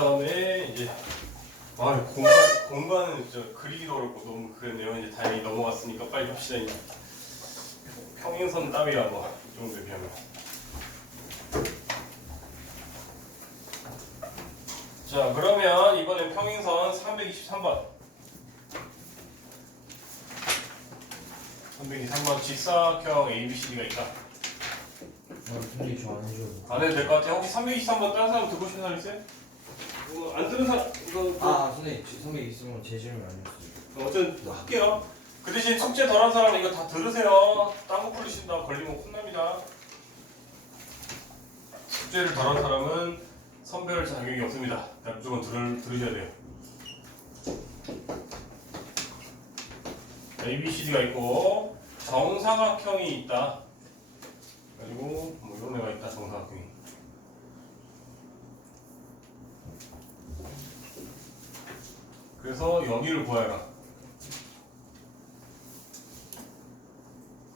다음에 이제 공간은 진짜 그리기도 어렵고 너무 그랬네요. 이제 다행히 넘어갔으니까 빨리 합시다. 이제 평행선 따위야 뭐 이 정도에 비하면. 자, 그러면 이번엔 평행선 323번. 323번 직사각형 ABCD가 있다. 선생님 저안 해줘도. 안 해도 될 것 같아요. 혹시 323번 다른 사람 듣고 싶은 사람 있어요? 이거 안 들은 사람 이거 선생님 선생님 있으면 제 질문 아니었어요. 어쨌든 할게요. 그 대신 숙제 덜한 사람은 이거 다 들으세요. 딴 거 풀리신다 걸리면 혼납니다. 숙제를 덜한 사람은 선별 자격이 없습니다. 무조건 들으셔야 돼요. ABCD가 있고 정사각형이 있다. 그리고 뭐 이런 애가 있다. 정사각형이. 그래서 여기를 구하여라.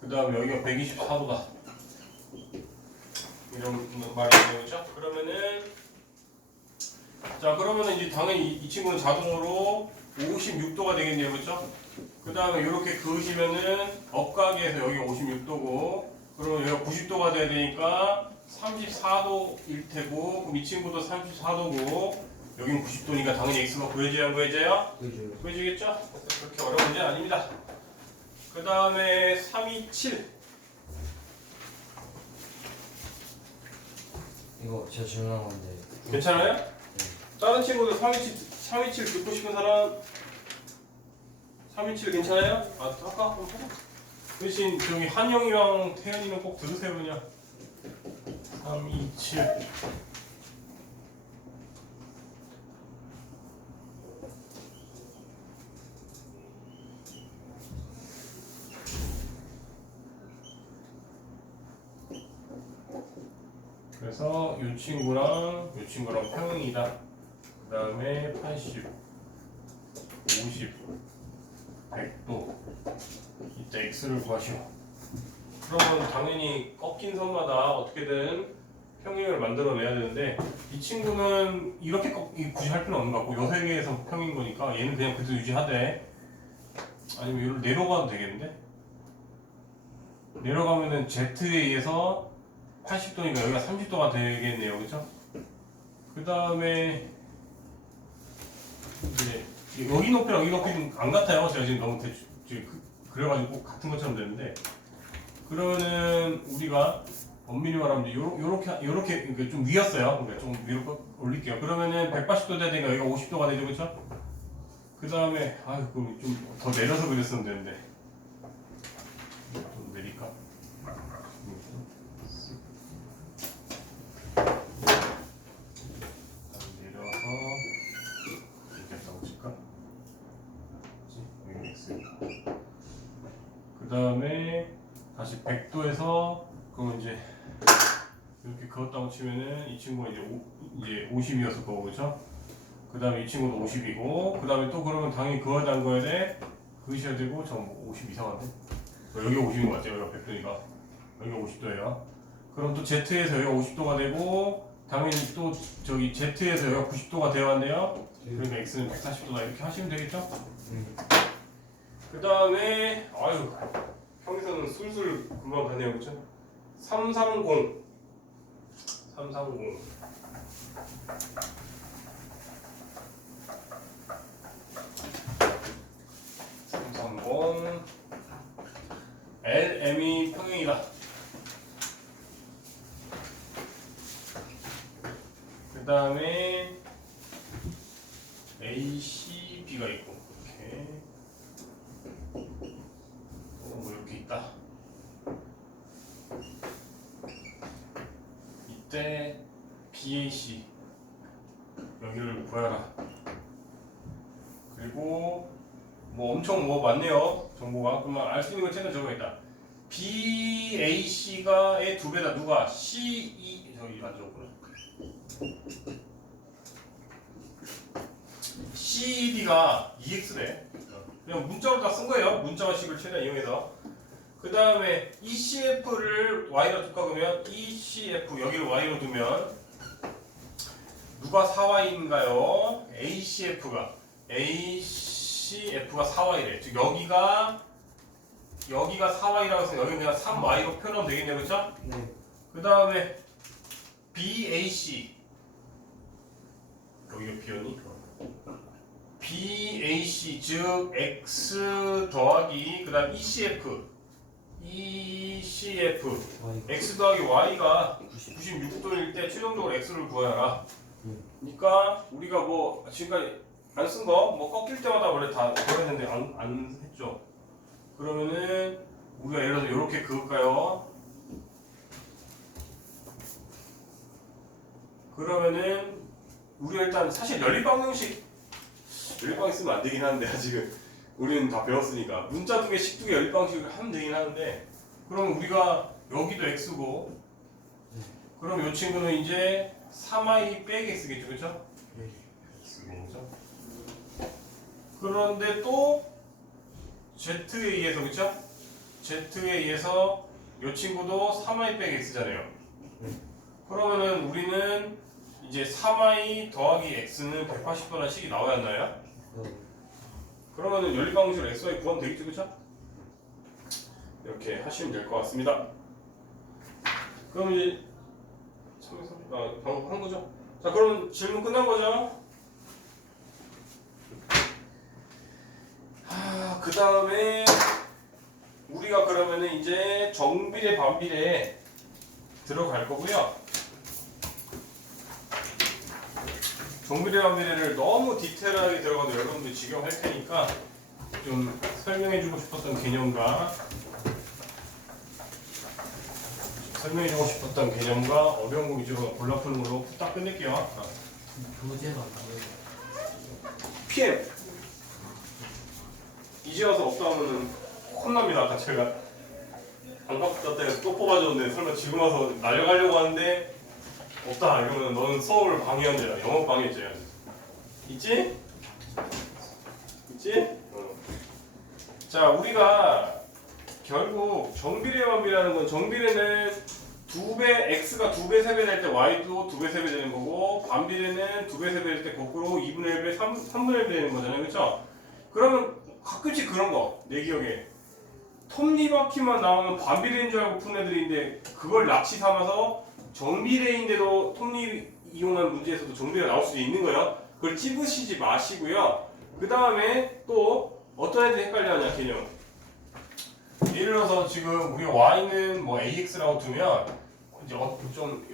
그 다음에 여기가 124도다. 이런 말이 있네요. 그렇죠? 그러면은 이제 당연히 이 친구는 자동으로 56도가 되겠네요. 그렇죠? 그 다음에 이렇게 그으시면은 억각에서 여기가 56도고 그러면 여기가 90도가 돼야 되니까 34도일 테고 그럼 이 친구도 34도고 여기는 90도니까 당연히 x가 구해져야 안 구해져요? 구해지겠죠? 그렇게 어려운 문제 아닙니다. 그 다음에 327 이거 제가 질문한 건데. 괜찮아요? 네. 다른 친구들 327 듣고 싶은 사람 327 괜찮아요? 할까? 그럼 해봐. 대신 저기 한영이랑 태연이는 꼭 들으세요 그냥. 327 그래서 이 친구랑 평행이다. 그 다음에 80, 50, 100도. 이때 x를 구하시오. 그러면 당연히 꺾인 선마다 어떻게든 평행을 만들어내야 되는데 이 친구는 이렇게 굳이 할 필요는 없는 것 같고 요 세 개에서 평인 거니까 얘는 그냥 그대로 유지하되 아니면 얘를 내려가도 되겠는데? 내려가면은 Z에 의해서 80도니까 여기가 30도가 되겠네요. 그쵸? 그 다음에 이제 여기 높이랑 여기 높이는 안 같아요. 제가 지금 너무 그래가지고 꼭 같은 것처럼 되는데 그러면은 우리가 엄밀히 말하면 요렇게 그러니까 좀 위였어요. 그러니까 좀 위로 올릴게요. 그러면은 180도 돼야 되니까 여기가 50도가 되죠. 그쵸? 그 다음에 그럼 좀 더 내려서 그렸으면 되는데 좀 내릴까? 내려서 이렇게 했다고 칠까? 여기 X. 그 다음에 다시 100도에서 그럼 이제 이렇게 그었다고 치면은 이 친구가 이제 50이었을 거고 그렇죠? 그 다음에 이 친구도 50이고 그 다음에 또 그러면 당연히 그어야 담궈야 돼. 그으셔야 되고 저 50 이상한데? 여기가 50인 거 맞죠? 여기가 100도니까 여기가 50도예요. 그럼 또 Z에서 여기가 50도가 되고 당연히 또 저기 Z에서 여기가 90도가 되어야 한대요. 그러니까 X는 140도다 이렇게 하시면 되겠죠? 그 다음에 평행선은 술술 금방 가네요. 그렇죠? 330 LM이 평행이다. 그 다음에 ACB가 있고 이렇게 뭐 이렇게 있다. 이때 BAC 여기를 구해라. 그리고 뭐 엄청 많네요. 정보가. 그러면 알 수 있는 걸 채널 적어 있다. BAC가의 2배다. 누가? CE 저기 안 적었구나. CED가 EX래. 그냥 문자로 다 쓴 거예요. 문자식을 최대한 이용해서. 그 다음에 ECF를 Y로 둘까 그러면 ECF 여기를 Y로 두면 누가 4y인가요? ACF가 4y래. 즉 여기가 4y라고 해서 여기 그냥 3y로 표현하면 되겠네요, 그렇죠? 네. 그 다음에 BAC 여기가 B였니? BAC 즉 X 더하기 그 다음 ECF X 더하기 Y가 96도일 때 최종적으로 X를 구하라. 그러니까 우리가 뭐 지금까지 안 쓴 거 뭐 꺾일 때마다 원래 다 구했는데 안 했죠. 그러면은 우리가 예를 들어서 이렇게 그을까요? 그러면은 우리가 일단 사실 연립방정식 쓰면 안 되긴 하는데 아직은 우리는 다 배웠으니까 문자 두 개, 식 두 개 연립방식을 하면 되긴 하는데 그럼 우리가 여기도 x고 그럼 이 친구는 이제 3i 빼기 x겠죠, 그렇죠? 네. x죠. 그런데 또 z에 의해서 그렇죠? z에 의해서 이 친구도 3i 빼기 x잖아요. 그러면은 우리는 이제 3i 더하기 x는 180도라는 식이 나와야 하나요? 그러면은 연립방정식으로 xy 구하면 되겠죠, 그렇죠? 이렇게 하시면 될 것 같습니다. 그럼 이제 방금 한 거죠? 자, 그럼 질문 끝난 거죠? 그 다음에 우리가 그러면은 이제 정비례 반비례 들어갈 거고요. 정비례 반비례를 너무 디테일하게 들어가도 여러분들이 지겨워할 테니까 좀 설명해주고 싶었던 개념과 어려운 거 위주로 골라 푸는 걸로 후딱 끝낼게요. 교재가 PM 이제 와서 없다 하면은 혼납니다. 아까 제가 반갑다 때또 뽑아줬는데 설마 지금 와서 날려가려고 하는데 없다 이러면 너는 수업을 방해한 죄야. 영업 방해죄야. 있지? 있지? 자, 우리가 결국 정비례 반비례라는 건 정비례는 x가 2배, 3배 될 때 y도 2배, 3배 되는 거고 반비례는 2배, 3배 될 때 거꾸로 2분의 1배, 3분의 1배 되는 거잖아요. 그렇죠? 그러면 가끔씩 그런 거 내 기억에 톱니바퀴만 나오면 반비례인 줄 알고 푼 애들인데 그걸 납치 삼아서 정비례인데도 톱니 이용한 문제에서도 정비례가 나올 수도 있는 거예요. 그걸 찝으시지 마시고요. 그 다음에 또 어떤 애들이 헷갈려하냐 개념. 예를 들어서 지금 우리 y는 뭐 ax라고 두면 이제 좀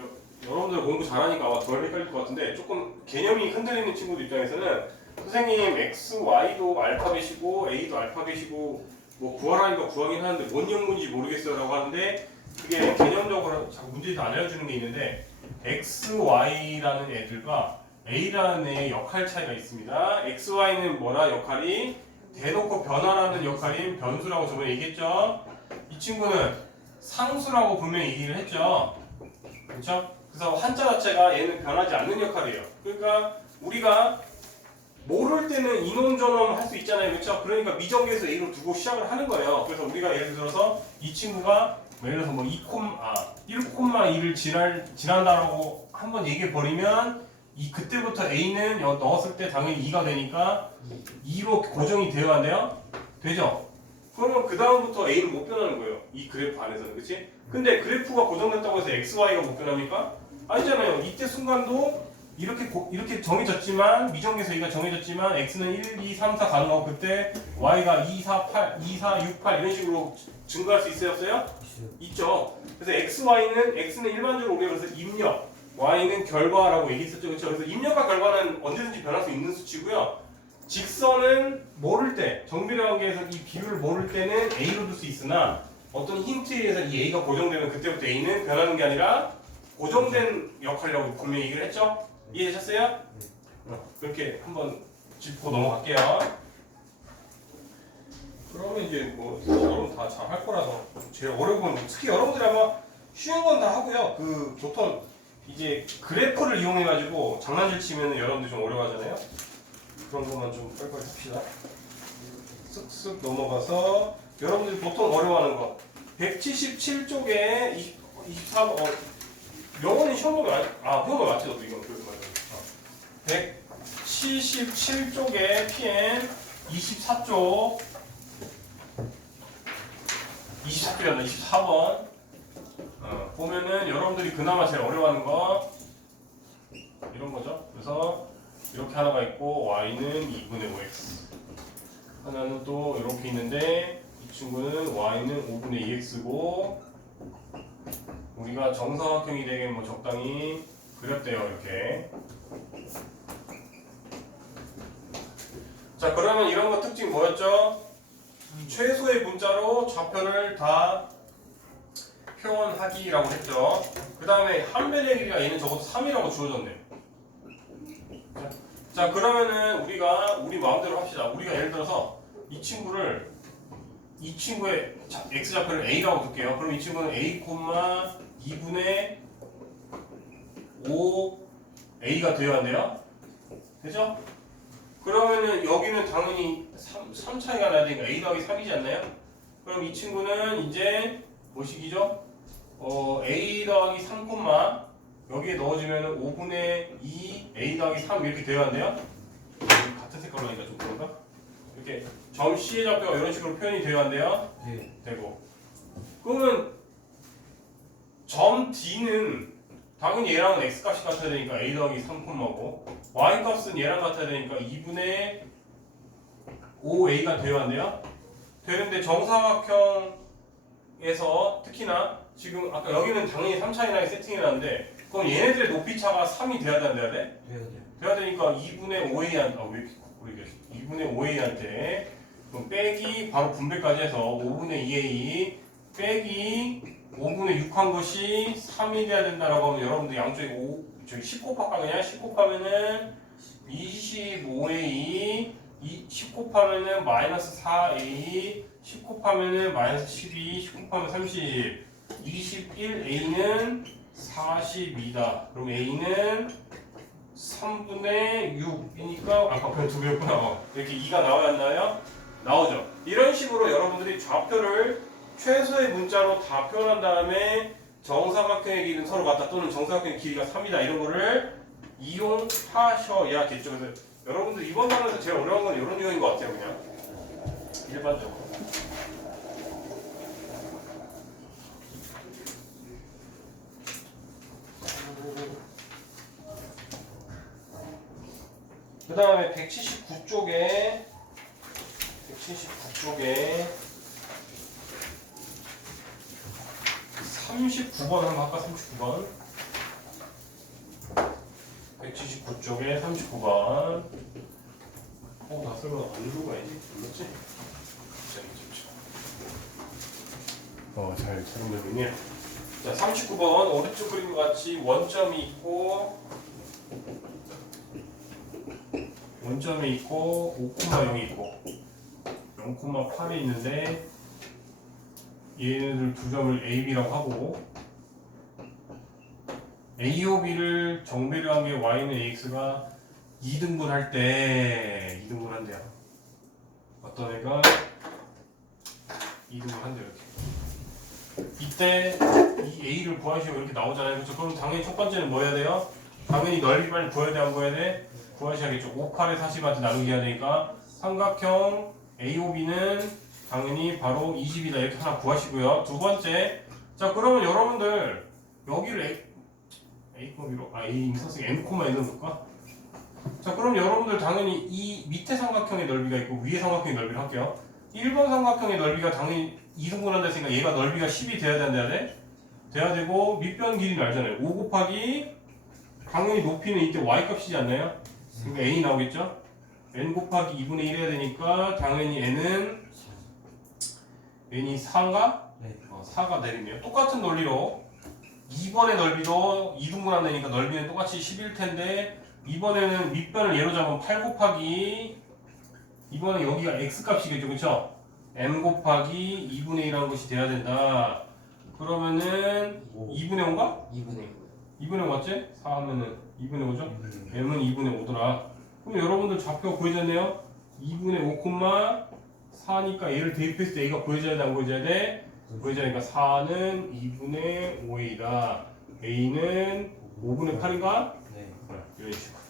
여러분들 공부 잘하니까 아마 덜 헷갈릴 것 같은데 조금 개념이 흔들리는 친구들 입장에서는 선생님 x, y도 알파벳이고 a도 알파벳이고 뭐 구하라니까 구하긴 하는데 뭔 연구인지 모르겠어요 라고 하는데 그게 개념적으로 자꾸 문제에서 안 알려주는 게 있는데 x, y라는 애들과 a라는 애의 역할 차이가 있습니다. x, y는 뭐라 역할이 대놓고 변화라는 역할인 변수라고 저번에 얘기했죠. 이 친구는 상수라고 분명히 얘기를 했죠. 그렇죠? 그래서 한자 자체가 얘는 변하지 않는 역할이에요. 그러니까 우리가 모를 때는 이놈저놈 할 수 있잖아요. 그렇죠? 그러니까 미정계에서 A로 두고 시작을 하는 거예요. 그래서 우리가 예를 들어서 이 친구가 예를 들어서 뭐 1,2를 지난다라고 한번 얘기해 버리면 그때부터 A는 넣었을 때 당연히 2가 되니까 2로 고정이 되어야 돼요? 되죠? 그러면 그 다음부터 A는 못 변하는 거예요. 이 그래프 안에서는. 그치? 근데 그래프가 고정됐다고 해서 X, Y가 못 변합니까? 아니잖아요. 이때 순간도 이렇게 정해졌지만 미정계에서 A가 정해졌지만 X는 1, 2, 3, 4 가능하고 그때 Y가 2, 4, 8, 2, 4, 6, 8 이런 식으로 증가할 수 있어요? 없어요? 있죠. 그래서 X는 일반적으로 우리가 그래서 입력 Y는 결과라고 얘기했었죠. 그렇죠? 그래서 입력과 결과는 언제든지 변할 수 있는 수치고요. 직선은 모를 때, 정비례 관계에서 이 비율을 모를 때는 A로 둘 수 있으나 어떤 힌트에 의해서 이 A가 고정되면 그때부터 A는 변하는 게 아니라 고정된 역할이라고 분명히 얘기를 했죠? 이해되셨어요? 그렇게 한번 짚고 넘어갈게요. 그러면 이제 뭐 여러분 다 잘 할 거라서 제일 어려운 건 특히 여러분들이 아마 쉬운 건 다 하고요. 그 보통 이제 그래프를 이용해 가지고 장난질 치면 여러분들 좀 어려워하잖아요. 그런 것만 좀 빨리빨리 합시다. 쓱쓱 넘어가서 여러분들이 보통 어려워하는 거 177쪽에 23 영어는 시험 보면 시험 보면 맞지 너도 이건 그래서 말이야. 177쪽에 PM 24쪽 24쪽이었나 24번 보면은 여러분들이 그나마 제일 어려워하는 거 이런 거죠. 그래서 이렇게 하나가 있고 y는 2분의 5x 하나는 또 이렇게 있는데 이 친구는 y는 5분의 2x고 우리가 정사각형이 되게 뭐 적당히 그렸대요 이렇게. 자 그러면 이런 거 특징 뭐였죠? 최소의 문자로 좌표를 다 표현하기라고 했죠. 그 다음에 한 변의 길이가 얘는 적어도 3이라고 주어졌네요. 자 그러면은 우리가 우리 마음대로 합시다. 우리가 예를 들어서 이 친구의 x 좌표를 a라고 둘게요. 그럼 이 친구는 a, 2분의 5a가 되어야 돼요. 되죠? 그러면은 여기는 당연히 3 차이가 나야 되니까 a 더하기 3이지 않나요? 그럼 이 친구는 이제 뭐식이죠? a 더하기 3, 여기에 넣어주면 5분의 2 a 더하기 3 이렇게 되어야 한대요. 같은 색깔로 하니까 좀 그런가? 이렇게 점 C의 좌표가 이런 식으로 표현이 되어야 한대요. 네. 되고 그러면 점 D는 당연히 얘랑은 x값이 같아야 되니까 a 더하기 3고 y값은 얘랑 같아야 되니까 2분의 5a가 되어야 한대요. 되는데 정사각형에서 특히나 지금 아까 여기는 당연히 3 차이 나게 세팅해놨는데 그럼 얘네들의 높이 차가 3이 돼야 돼야 돼? 돼야 돼요. 돼야 되니까 2분의 5a한테 왜 이렇게 모르겠어. 2분의 5a한테 그럼 빼기 바로 분배까지 해서 5분의 2a 빼기 5분의 6 한 것이 3이 돼야 된다라고 하면 여러분들 양쪽에 10 곱할까 그냥 10 곱하면은 25a 10 곱하면은 마이너스 4a 10 곱하면은 마이너스 12 10 곱하면 30 21a는 42다. 그럼 a는 3분의 6이니까 아까 그냥 2배였구나. 이렇게 2가 나와야 하나요? 나오죠. 이런 식으로 여러분들이 좌표를 최소의 문자로 다 표현한 다음에 정사각형의 길이는 서로 같다 또는 정사각형의 길이가 3이다 이런 거를 이용하셔야겠죠. 그래서 여러분들 이번 단원에서 제일 어려운 건 이런 유형인 것 같아요. 그냥 일반적으로. 그 다음에 179쪽에 39번 한번 할까? 39번 179쪽에 39번 다 쓰고 안 누르고 가야지. 눌렀지? 잘 사용되고 자 39번 오른쪽 그림과 같이 원점이 있고 5,0이 있고 5,0이 있고 0,8이 있는데 얘네들 두 점을 A, B라고 하고 A, B를 정배를 한 게 Y는 AX가 2등분 할 때 2등분 한대요. 어떤 애가 2등분 한대요. 이렇게. 이때 이 A를 구하시오 이렇게 나오잖아요. 그렇죠? 그럼 당연히 첫 번째는 뭐 해야 돼요? 당연히 넓이 빨리 구해야 돼 안 구해야 돼? 구하셔야겠죠. 5, 8에 40한테 나누기 해야 되니까 삼각형 AOB는 당연히 바로 20이다 이렇게 하나 구하시고요. 두 번째, 자 그러면 여러분들 여기를 A, 임선생 M, N을 볼까? 자 그럼 여러분들 당연히 이 밑에 삼각형의 넓이가 있고 위에 삼각형의 넓이를 할게요. 1번 삼각형의 넓이가 당연히 2등분한다 했으니까 얘가 넓이가 10이 돼야 된다 돼? 돼야 되고 밑변 길이는 알잖아요. 5 곱하기 당연히 높이는 이때 Y값이지 않나요? 그러니까 N이 나오겠죠? N 곱하기 2분의 1 해야 되니까 당연히 N이 4인가? 네. 4가 내리네요. 똑같은 논리로 2번의 넓이도 2등분 한다니까 넓이는 똑같이 10일 텐데 이번에는 밑변을 예로 잡으면 8 곱하기 이번에 여기가 X값이겠죠. 그쵸? M 곱하기 2분의 1이라는 것이 돼야 된다. 그러면은 2분의 5인가? 2분의 2분의 5 맞지? 4 하면은 2분의 5죠? M은 2분의 5더라. 그럼 여러분들 좌표가 구해졌네요. 2분의 5,4니까 얘를 대입했을 때 A가 구해져야 돼? 안 구해져야 돼? 구해져야 되니까 4는 2분의 5A다. A는 5분의 8인가? 네. 이런 식으로.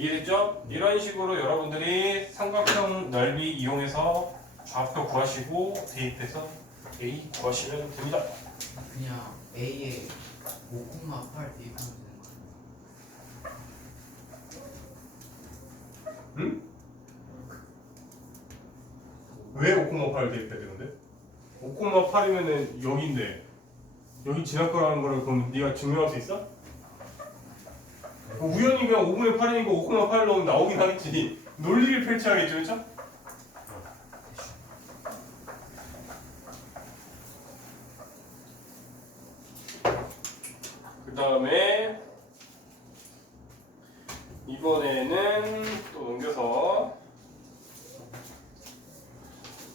이해됐죠? 이런 식으로 여러분들이 삼각형 넓이 이용해서 좌표 구하시고 대입해서 A 구하시면 됩니다. 그냥 A에 5,8 대입하면 되는 거야. 응? 왜 5,8을 대입해야 되는데? 5,8이면은 여기인데 여기 지날 거라는 거를 그럼 네가 증명할 수 있어? 우연히 그냥 5분의 8이니까 5,8 넣으면 나오긴 하겠지. 논리를 펼쳐야겠죠, 그렇죠? 그 다음에 이번에는 또 넘겨서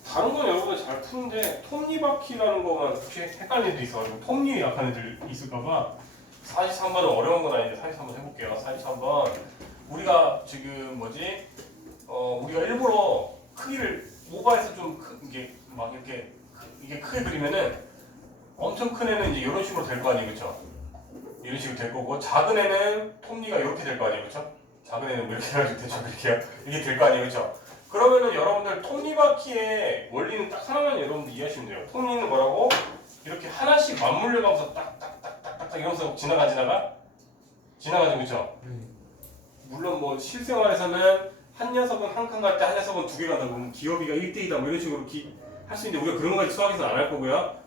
다른 건 여러분들 잘 푸는데 톱니바퀴라는 거만 혹시 헷갈리는 애들 있어가지고 톱니에 약한 애들 있을까봐 43번은 어려운 건 아닌데 43번 해볼게요. 43번 우리가 지금 뭐지? 우리가 일부러 크기를 오버해서 좀 이게 막 이렇게 이게 크게 그리면은 엄청 큰 애는 이제 이런 식으로 될 거 아니에요, 그렇죠? 이런 식으로 될 거고 작은 애는 톱니가 이렇게 될 거 아니에요, 그렇죠? 작은 애는 뭐 이렇게 해가지고 대충 이렇게 이게 될 거 아니에요, 그렇죠? 그러면은 여러분들 톱니바퀴의 원리는 딱 하나만 여러분들 이해하시면 돼요. 톱니는 뭐라고? 이렇게 하나씩 맞물려가면서 딱딱딱딱딱 이러면서 지나가지, 그렇죠? 물론 뭐 실생활에서는 한 녀석은 한 칸 갈 때 한 녀석은 두 개 간다고 그러면 기어비가 1대2다 뭐 이런 식으로 할 수 있는데 우리가 그런 거까지 수학에서 안 할 거고요.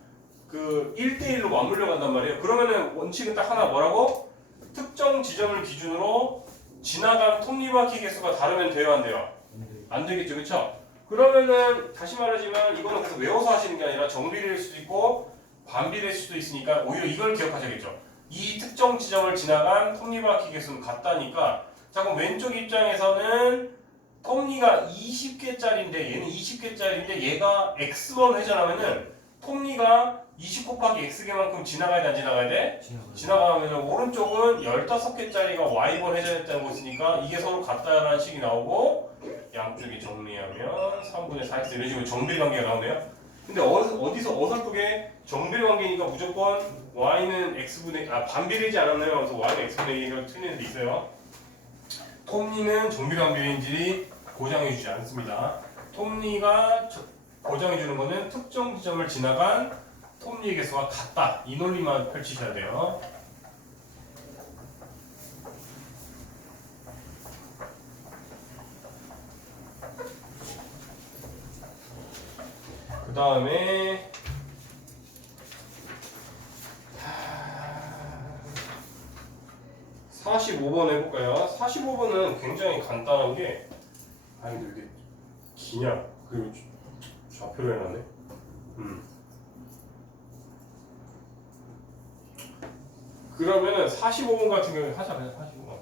그 1대1로 맞물려 간단 말이에요. 그러면은 원칙은 딱 하나 뭐라고? 특정 지점을 기준으로 지나간 톱니바퀴 개수가 다르면 돼요, 안 돼요? 안 되겠죠, 그렇죠? 그러면은 다시 말하지만 이거는 계속 외워서 하시는 게 아니라 정비례일 수도 있고 반비례일 수도 있으니까 오히려 이걸 기억하셔야겠죠. 이 특정 지점을 지나간 톱니바퀴 개수는 같다니까 자 그럼 왼쪽 입장에서는 톱니가 20개짜리인데 얘는 20개짜리인데 얘가 x번 회전하면은 톱니가 20 곱하기 x개만큼 지나가야 돼, 안 지나가야 돼? 지나가면 오른쪽은 15개짜리가 y번 회전했다는 것이니까 이게 서로 같다라는 식이 나오고 양쪽이 정리하면 3분의 4x 이런 식으로 정비례 관계가 나오네요. 근데 어디서 어설프게 정비례 관계니까 무조건 y는 x분의 반비례지 않았나요? 그래서 y는 x분의 1이라고 틀리는 데 있어요. 톱니는 정비례 관계인지 고정해주지 않습니다. 톱니가 고정해주는 거는 특정 지점을 지나간 톱니의 개수가 같다. 이 논리만 펼치셔야 돼요. 그 다음에 45번 해볼까요? 45번은 굉장히 간단한 게 아니 근데 이게 기냐? 그리고 좌표로 해놨네. 그러면은 45번 같은 경우에 하자 그냥 45번.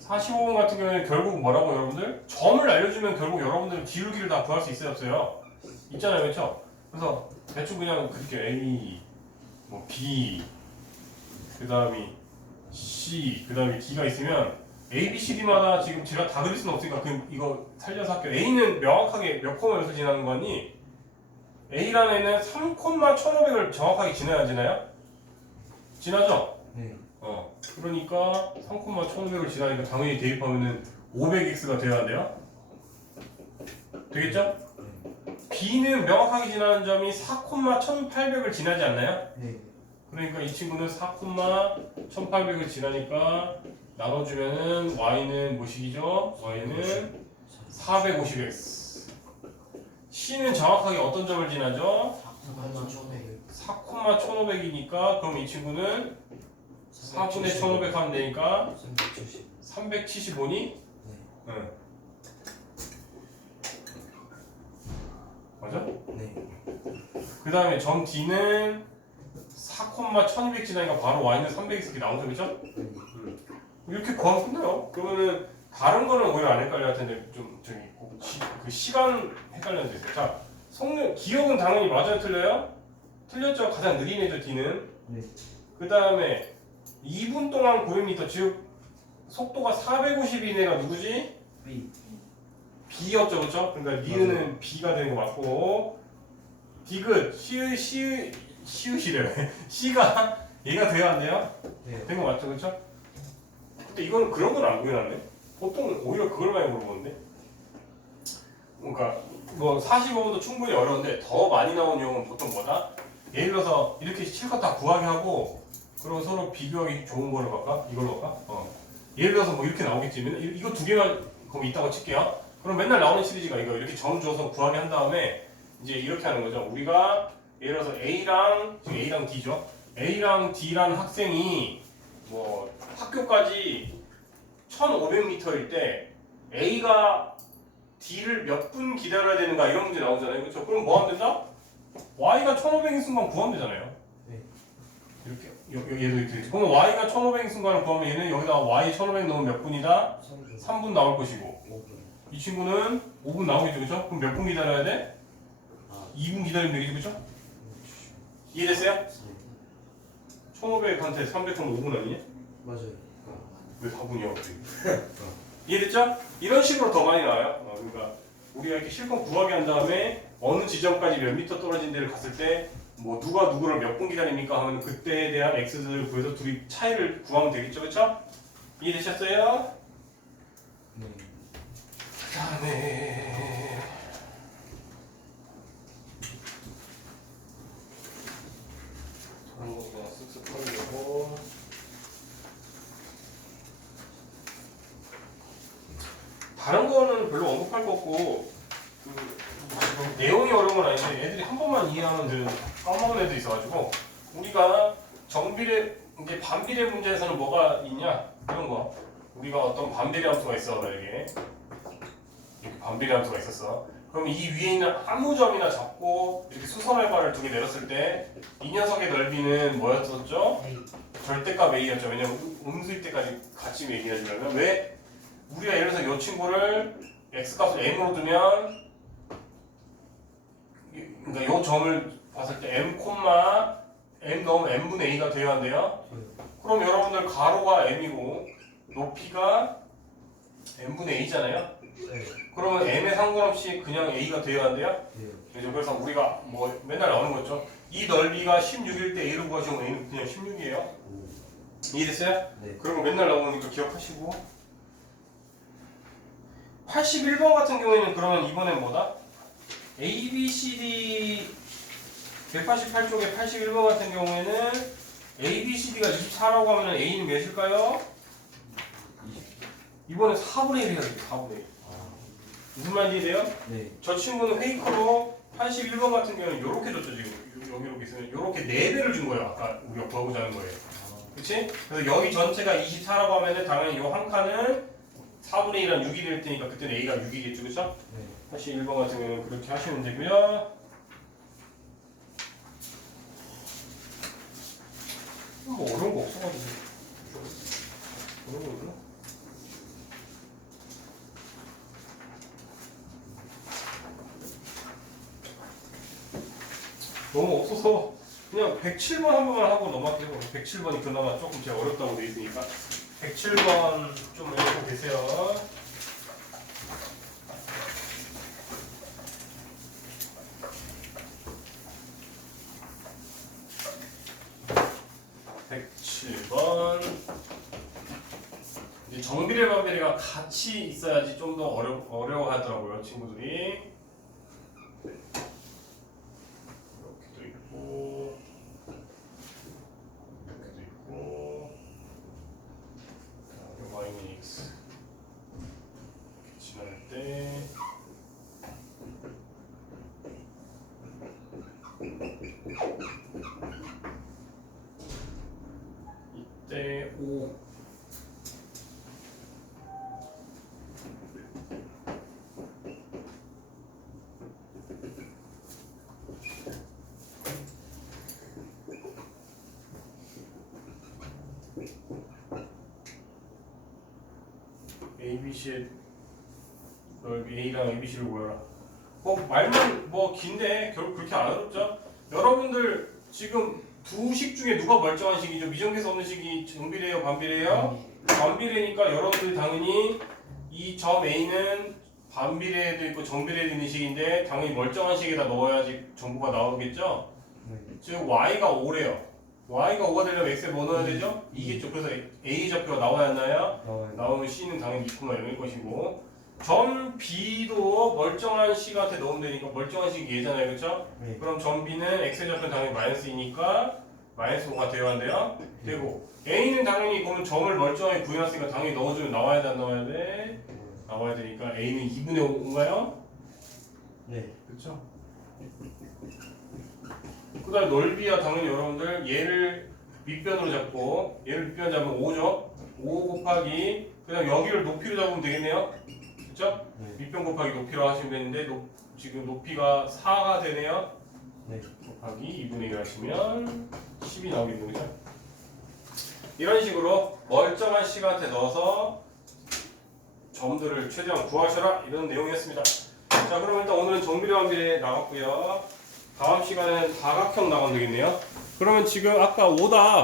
45번 같은 경우에는 결국 뭐라고 여러분들? 점을 알려주면 결국 여러분들은 기울기를 다 구할 수 있어요, 없어요? 있잖아요, 그렇죠? 그래서 대충 그냥 그렇게 A, 뭐 B, 그 다음이 C, 그 다음에 D가 있으면 A, B, C, D마다 지금 제가 다 그릴 수는 없으니까 그럼 이거 살려서 할게요. A는 명확하게 몇 콤마 여기서 지나는 거 같니? A라는 애는 3,1500을 정확하게 지나야 안 지나요? 지나죠? 네. 그러니까 3,1500을 지나니까 당연히 대입하면은 500x가 돼야 돼요? 되겠죠? B는 명확하게 지나는 점이 4,1800을 지나지 않나요? 네. 그러니까 이 친구는 4,1800을 지나니까 나눠주면은 y는 뭐식이죠? y는 450x. C는 정확하게 어떤 점을 지나죠? 4,1500이니까 그럼 이 친구는 4분의 1500 하면 되니까 375니? 네. 응. 맞아? 네. 그 다음에 점 D는 4,1200 지나니까 바로 y는 300x 이렇게 나오죠, 그죠? 이렇게 구하면 끝나요. 그러면은 다른 거는 오히려 안 헷갈릴 것 같은데 좀 저기 그 시간 헷갈리는 데 있어요. 자, 성능 기억은 당연히 맞아요, 틀려요? 틀렸죠. 가장 느린 애죠, D는. 네. 그 다음에 2분 동안 900m 즉 속도가 450인 애가 누구지? B. B였죠, 그렇죠? 그러니까 니은은 B가 되는 거 맞고 디귿 시읒이래. C가 얘가 돼야 안 돼요? 네. 된 거 맞죠, 그렇죠? 근데 이거는 그런 건 안 구해놨네. 보통 오히려 그걸 많이 물어보는데. 그러니까 뭐 45분도 충분히 어려운데 더 많이 나오는 용어는 보통 뭐다? 예를 들어서 이렇게 실컷 다 구하게 하고 그리고 서로 비교하기 좋은 걸로 갈까? 이걸로 갈까? 예를 들어서 뭐 이렇게 나오겠지. 이거 두 개만 거기 있다고 칠게요. 그럼 맨날 나오는 시리즈가 이거 이렇게 점 줘서 구하게 한 다음에 이제 이렇게 하는 거죠. 우리가 예를 들어서 A랑 지금 A랑 D죠. A랑 D라는 학생이 뭐 학교까지 1,500m일 때 A가 D를 몇 분 기다려야 되는가 이런 문제 나오잖아요. 그렇죠? 그럼 뭐 하면 된다? Y가 1,500인 순간 구하면 되잖아요. 네. 이렇게 얘도 이렇게. 그러면 Y가 1,500인 순간을 구하면 얘는 여기다가 Y 1,500 넣으면 몇 분이다? 3분. 3분 나올 것이고 5분. 이 친구는 5분 나오겠죠, 그렇죠? 그럼 몇 분 기다려야 돼? 아. 2분 기다리면 되겠죠, 그렇죠? 이해됐어요? 네. 1,500한테 300 하면 5분 아니냐? 맞아요. 왜 4분이야, 갑자기? 이해됐죠? 이런 식으로 더 많이 나와요. 그러니까 우리가 이렇게 실컷 구하게 한 다음에 어느 지점까지 몇 미터 떨어진 데를 갔을 때 뭐 누가 누구를 몇 분 기다립니까 하면 그때에 대한 x들을 구해서 둘이 차이를 구하면 되겠죠, 그렇죠? 이해되셨어요? 네. 그다음에 다른 거 그냥 쓱쓱 하려고. 다른 거는 별로 언급할 거 없고 지금 내용이 어려운 건 아닌데 애들이 한 번만 이해하면 되는 까먹은 애도 있어가지고 우리가 정비례 이제 반비례 문제에서는 뭐가 있냐 이런 거 우리가 어떤 반비례 함수가 있어 만약에 이렇게 반비례 함수가 있었어. 그럼 이 위에 있는 아무 점이나 잡고 이렇게 수선할 바를 두 개 내렸을 때 이 녀석의 넓이는 뭐였었죠? A. 절대값 A였죠. 왜냐면 음수일 때까지 같이 얘기해주려면 왜? 우리가 예를 들어서 이 친구를 x값을 m으로 두면 그러니까 이 점을 봤을 때 m, m 넣으면 m분의 a가 되어야 한대요. 그럼 여러분들 가로가 m이고 높이가 m분의 a잖아요. 네. 그러면 m에 상관없이 그냥 a가 되어야 한대요. 네. 그죠? 그래서 우리가 뭐 맨날 나오는 거죠. 이 넓이가 16일 때 a로 구하시면 a는 그냥 16이에요. 오. 이해됐어요? 네. 그런 거 맨날 나오니까 기억하시고 81번 같은 경우에는 그러면 이번엔 뭐다? A, B, C, D 188쪽에 81번 같은 경우에는 A, B, C, D가 24라고 하면 A는 몇일까요? 이번에 4분의 1 해야 돼. 4분의 1 아. 무슨 말인지 이해돼요? 네. 저 친구는 페이커로 81번 같은 경우는 이렇게 줬죠. 지금 여기 이렇게 있으면 이렇게 4배를 준 거예요. 아까 우리가 구하고자 하는 거예요. 그치? 그래서 여기 전체가 24라고 하면은 당연히 이 한 칸은 4분의 1한 6이 될 테니까 그때는 A가 6이겠죠, 그쵸? 네. 81번 같은 경우는 그렇게 하시면 되고요. 뭐 어려운 거 없어가지고. 어려운 거 있나? 너무 없어서 그냥 107번 한 번만 하고 넘어갈게요. 107번이 그나마 조금 제가 어렵다고 돼 있으니까 107번 좀 읽고 계세요. 이제 정비례 반비례가 같이 있어야지 좀 더 어려워하더라고요 친구들이. 이렇게도 있고 이렇게도 있고 y는 x 이렇게 지날 때 이때 5 ABC의 넓이 A랑 ABC를 구해라. 말만 긴데 결국 그렇게 안 어렵죠? 여러분들 지금 두 식 중에 누가 멀쩡한 식이죠? 미정계수 없는 식이 정비례예요, 반비례예요? 반비례니까 여러분들이 당연히 이 점 A는 반비례에도 있고 정비례에도 있는 식인데 당연히 멀쩡한 식에다 넣어야지 정보가 나오겠죠? 네. 즉 Y가 5래요. y가 5가 되려면 x에 뭐 넣어야 되죠? 2겠죠. 그래서 a 좌표가 나와야 하나요? 나와요. 나오면 c는 당연히 2,0일 것이고 점 b도 멀쩡한 c한테 넣으면 되니까 멀쩡한 식 얘잖아요. 그렇죠? 네. 그럼 점 b는 x의 좌표는 당연히 마이너스이니까 마이너스 5가 되어야 한대요. 되고 a는 당연히 그러면 점을 멀쩡하게 구해놨으니까 당연히 넣어주면 나와야 돼 안 나와야 돼? 나와야 되니까 a는 2분의 5인가요? 네. 그렇죠? 그 다음에 넓이야 당연히 여러분들 얘를 밑변으로 잡고 얘를 밑변 잡으면 5죠? 5 곱하기 그 다음 여기를 높이로 잡으면 되겠네요? 그쵸? 네. 밑변 곱하기 높이로 하시면 되는데 지금 높이가 4가 되네요? 네. 곱하기 2분의 1 하시면 10이 나오겠네요. 그죠? 이런 식으로 멀쩡한 시간한테 넣어서 점들을 최대한 구하셔라 이런 내용이었습니다. 자 그럼 일단 오늘은 정비례 관계 나갔고요. 다음 시간에는 다각형 나가면 되겠네요. 그러면 지금 아까 오답